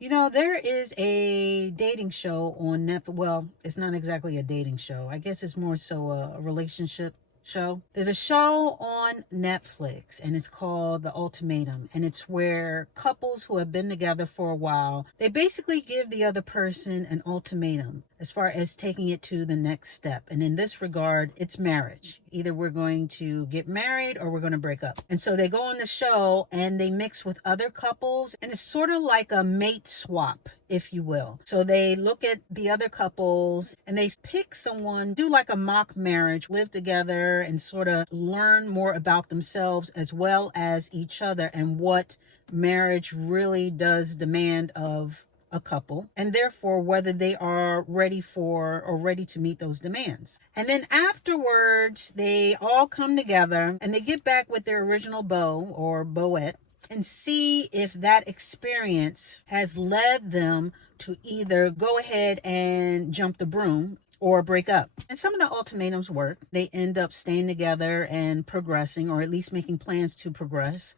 There is a dating show on Netflix. Well, it's not exactly a dating show. I guess it's more so a relationship show. There's a show on Netflix and it's called The Ultimatum, and it's where couples who have been together for a while, they basically give the other person an ultimatum as far as taking it to the next step. And in this regard, it's marriage. Either we're going to get married or we're going to break up. And so they go on the show and they mix with other couples, and it's sort of like a mate swap, if you will. So they look at the other couples and they pick someone, do like a mock marriage, live together and sort of learn more about themselves as well as each other and what marriage really does demand of a couple, and therefore whether they are ready for or ready to meet those demands. And then afterwards, they all come together and they get back with their original beau or beauette and see if that experience has led them to either go ahead and jump the broom or break up. And some of the ultimatums work. They end up staying together and progressing, or at least making plans to progress,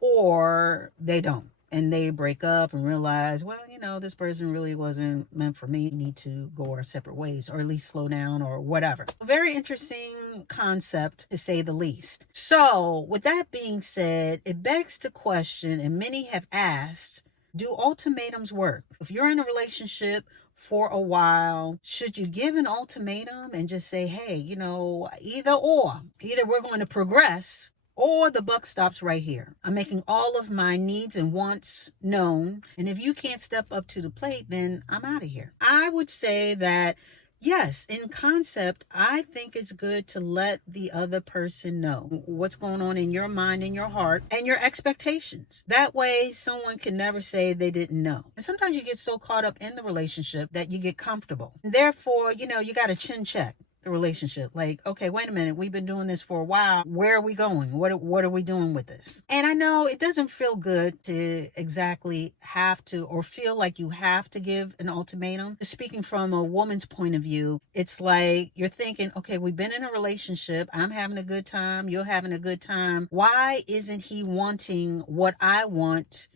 or they don't. And they break up and realize, well, this person really wasn't meant for me. We need to go our separate ways, or at least slow down or whatever. A very interesting concept, to say the least. So with that being said, it begs the question, and many have asked, do ultimatums work? If you're in a relationship for a while, should you give an ultimatum and just say, hey, either we're going to progress or the buck stops right here. I'm making all of my needs and wants known. And if you can't step up to the plate, then I'm out of here. I would say that, yes, in concept, I think it's good to let the other person know what's going on in your mind and your heart and your expectations. That way, someone can never say they didn't know. And sometimes you get so caught up in the relationship that you get comfortable. And therefore, you got to chin check the relationship. Like, okay, wait a minute, we've been doing this for a while. Where are we going? What are we doing with this? And I know it doesn't feel good to exactly have to, or feel like you have to give an ultimatum. Speaking from a woman's point of view, it's like you're thinking, okay, we've been in a relationship. I'm having a good time. You're having a good time. Why isn't he wanting what I want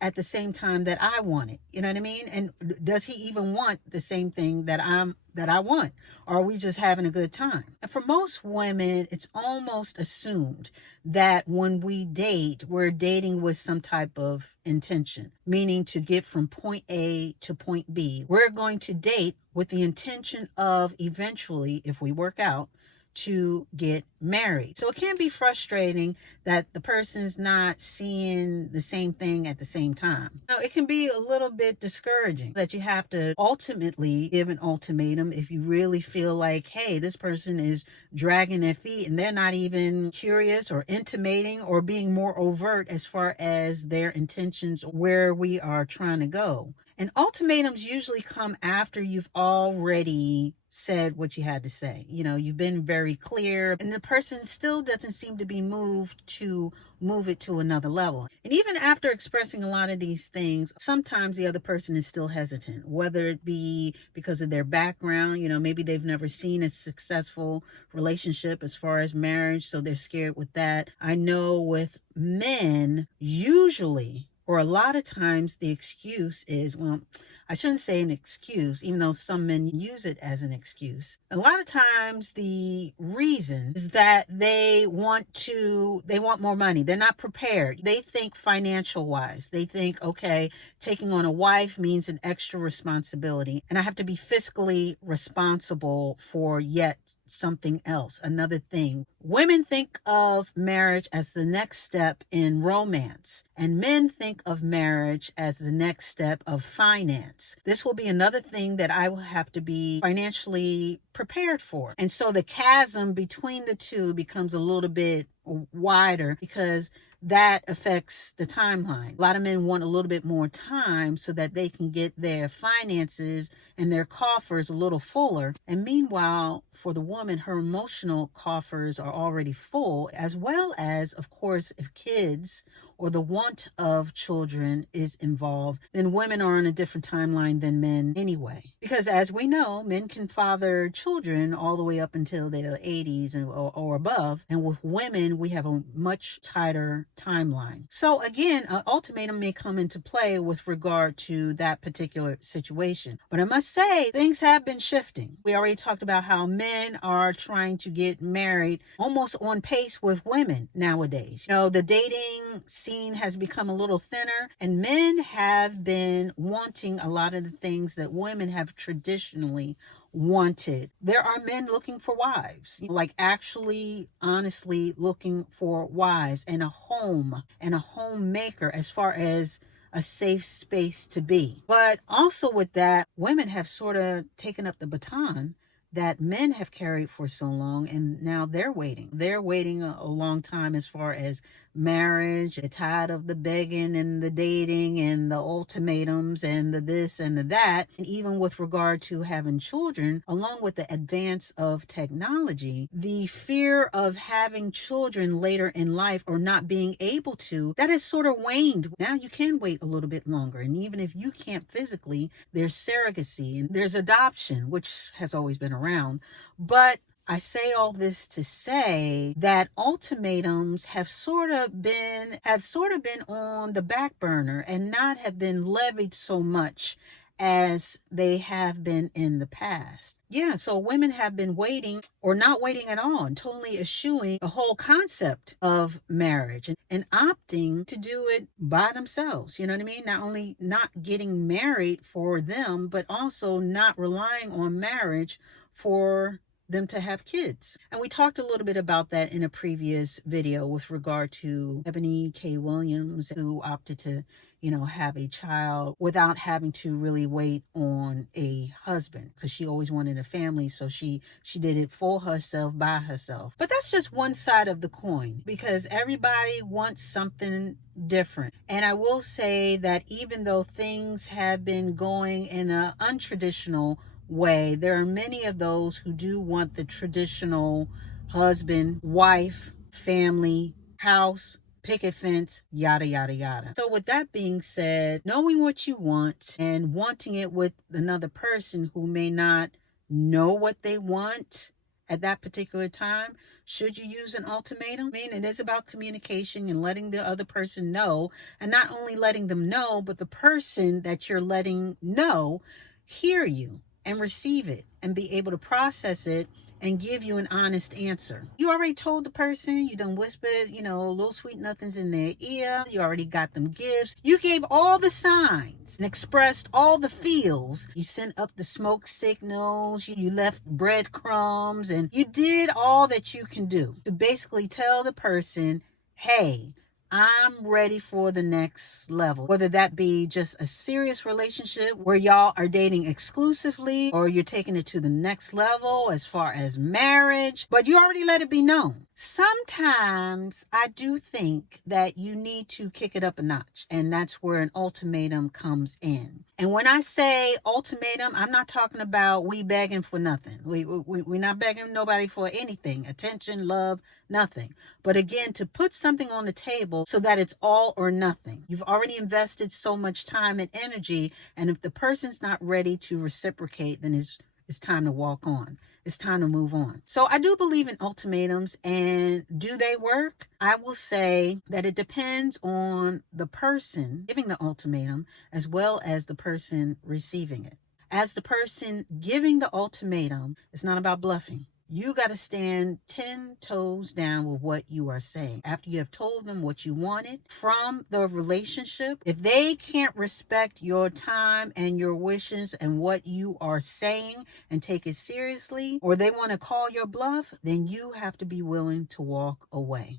at the same time that I want it? You know what I mean? And does he even want the same thing that I want? Or are we just having a good time? And for most women, it's almost assumed that when we date, we're dating with some type of intention, meaning to get from point A to point B. We're going to date with the intention of eventually, if we work out, to get married. So it can be frustrating that the person's not seeing the same thing at the same time. Now, it can be a little bit discouraging that you have to ultimately give an ultimatum if you really feel like, hey, this person is dragging their feet and they're not even curious or intimating or being more overt as far as their intentions, where we are trying to go. And ultimatums usually come after you've already said what you had to say. You've been very clear, and the person still doesn't seem to be moved to move it to another level. And even after expressing a lot of these things, sometimes the other person is still hesitant, whether it be because of their background. Maybe they've never seen a successful relationship as far as marriage, so they're scared with that. I know with men, usually, or a lot of times, the excuse is, well, I shouldn't say an excuse, even though some men use it as an excuse. A lot of times the reason is that they want more money. They're not prepared. They think financial wise. They think, okay, taking on a wife means an extra responsibility, and I have to be fiscally responsible for yet something else, another thing. Women think of marriage as the next step in romance, and men think of marriage as the next step of finance. This will be another thing that I will have to be financially prepared for. And so the chasm between the two becomes a little bit wider, because that affects the timeline. A lot of men want a little bit more time so that they can get their finances and their coffers a little fuller. And meanwhile, for the woman, her emotional coffers are already full, as well as, of course, if kids or the want of children is involved, then women are on a different timeline than men anyway. Because as we know, men can father children all the way up until their 80s or above. And with women, we have a much tighter timeline. So again, an ultimatum may come into play with regard to that particular situation. But I must say, things have been shifting. We already talked about how men are trying to get married almost on pace with women nowadays. You know, the dating scene has become a little thinner, and men have been wanting a lot of the things that women have traditionally wanted. There are men looking for wives, like actually, honestly looking for wives and a homemaker as far as a safe space to be. But also with that, women have sort of taken up the baton that men have carried for so long, and now they're waiting. They're waiting a long time as far as marriage. They're tired of the begging and the dating and the ultimatums and the this and the that. And even with regard to having children, along with the advance of technology, the fear of having children later in life or not being able to, that has sort of waned. Now you can wait a little bit longer. And even if you can't physically, there's surrogacy and there's adoption, which has always been around. But I say all this to say that ultimatums have sort of been on the back burner and not have been levied so much as they have been in the past. Yeah, so women have been waiting or not waiting at all and totally eschewing the whole concept of marriage and opting to do it by themselves. You know what I mean? Not only not getting married for them, but also not relying on marriage for them to have kids. And we talked a little bit about that in a previous video with regard to Ebony K. Williams, who opted to, have a child without having to really wait on a husband, because she always wanted a family. So she did it for herself, by herself. But that's just one side of the coin, because everybody wants something different. And I will say that even though things have been going in an untraditional way, there are many of those who do want the traditional husband, wife, family, house, picket fence, yada, yada, yada. So with that being said, knowing what you want and wanting it with another person who may not know what they want at that particular time, should you use an ultimatum? I mean, it is about communication and letting the other person know, and not only letting them know, but the person that you're letting know hear you and receive it and be able to process it and give you an honest answer. You already told the person, you done whispered, little sweet nothings in their ear. You already got them gifts. You gave all the signs and expressed all the feels. You sent up the smoke signals. You left breadcrumbs, and you did all that you can do to basically tell the person, hey, I'm ready for the next level. Whether that be just a serious relationship where y'all are dating exclusively, or you're taking it to the next level as far as marriage, but you already let it be known. Sometimes I do think that you need to kick it up a notch, and that's where an ultimatum comes in. And when I say ultimatum, I'm not talking about we begging for nothing. We're not begging nobody for anything, attention, love, nothing. But again, to put something on the table so that it's all or nothing. You've already invested so much time and energy, and if the person's not ready to reciprocate, then it's time to walk on. It's time to move on. So I do believe in ultimatums, and do they work? I will say that it depends on the person giving the ultimatum as well as the person receiving it. As the person giving the ultimatum, it's not about bluffing. You got to stand 10 toes down with what you are saying. After you have told them what you wanted from the relationship, if they can't respect your time and your wishes and what you are saying and take it seriously, or they want to call your bluff, then you have to be willing to walk away.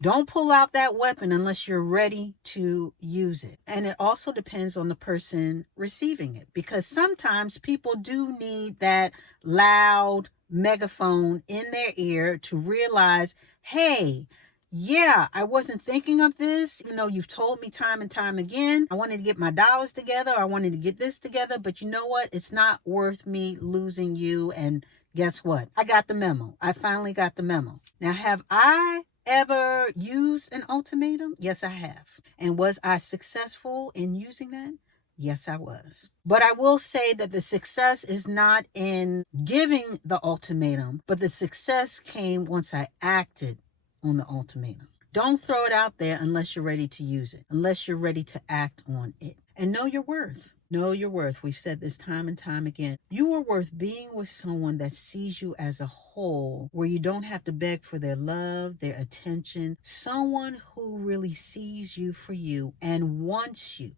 Don't pull out that weapon unless you're ready to use it. And it also depends on the person receiving it, because sometimes people do need that loud megaphone in their ear to realize, hey, yeah, I wasn't thinking of this, even though you've told me time and time again. I wanted to get my dollars together. I wanted to get this together. But you know what? It's not worth me losing you and Guess what? I got the memo. I finally got the memo. Now, have I ever used an ultimatum? Yes, I have. And was I successful in using that? Yes, I was. But I will say that the success is not in giving the ultimatum, but the success came once I acted on the ultimatum. Don't throw it out there unless you're ready to use it, unless you're ready to act on it. And know your worth. Know your worth. We've said this time and time again. You are worth being with someone that sees you as a whole, where you don't have to beg for their love, their attention. Someone who really sees you for you and wants you.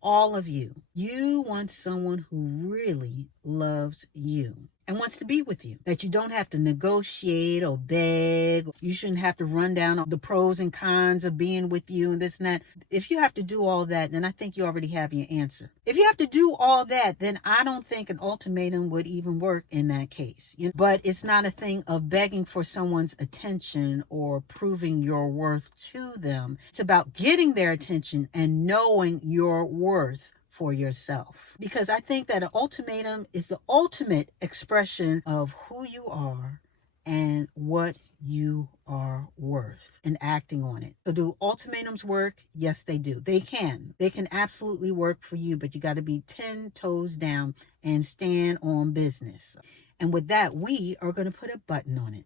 All of you. You want someone who really loves you and wants to be with you, that you don't have to negotiate or beg. You shouldn't have to run down the pros and cons of being with you and this and that. If you have to do all that, then I think you already have your answer. If you have to do all that, then I don't think an ultimatum would even work in that case. But it's not a thing of begging for someone's attention or proving your worth to them. It's about getting their attention and knowing your worth for yourself. Because I think that an ultimatum is the ultimate expression of who you are and what you are worth and acting on it. So do ultimatums work? Yes, they do. They can. They can absolutely work for you, but you got to be 10 toes down and stand on business. And with that, we are going to put a button on it.